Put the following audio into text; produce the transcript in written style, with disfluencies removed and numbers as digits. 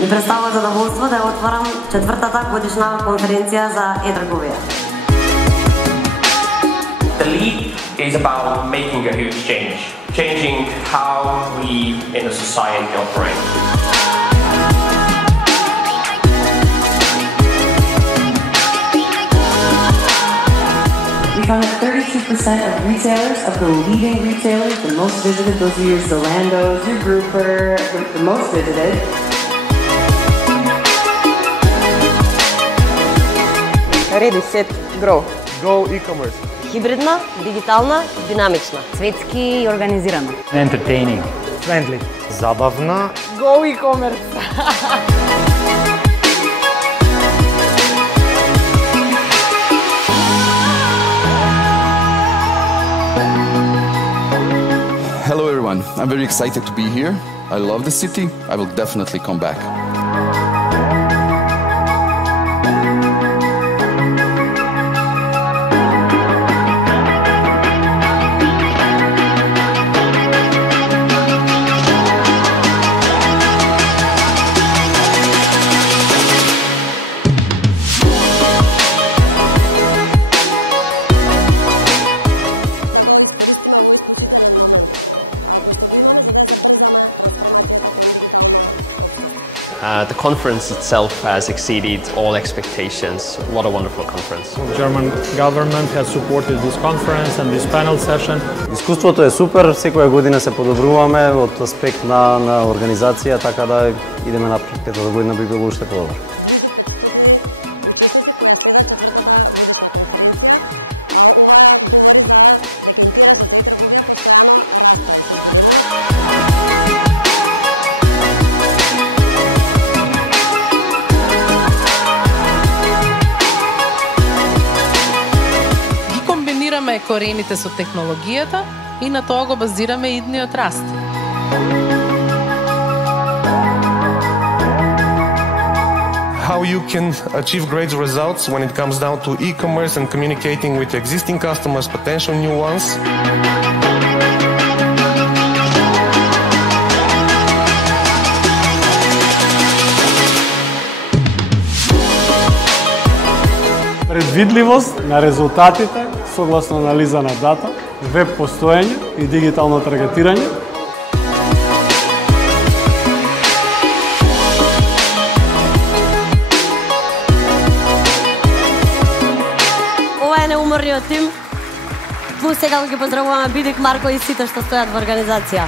Ми представува задоволство да отворам 4-та годишна конференција за e-трговија. The Leap is about making a huge change, changing how we in a society operate. We found that 32% of retailers, of the leading retailers, the most visited, those who use Zalando's, your Grouper, the most visited. Ready, set, grow. Go e-commerce. Хибридна, дигитална, динамична. Светски и организирана. Entertaining. Friendly. Забавна. Go e-commerce. Hello everyone, I'm very excited to be here. I love the city. I will definitely come back. The conference itself has exceeded all expectations. What a wonderful conference. The German government has supported this conference and this panel session. Искуството е супер, секоја година се подобруваме од аспект на организација, така да идеме напред. Петата година би било уште подобро. Комбинираме корените со технологијата и на тоа го базираме идниот раст. How you can achieve great results when it comes down to e-commerce and communicating with existing customers, potential new ones. Предвидливост на резултатите согласно анализа на дата, веб постоење и дигитално таргетирање. Ова е неуморниот тим. Плюс сега ги поздравуваме Бидик, Марко и сите што стојат во организација.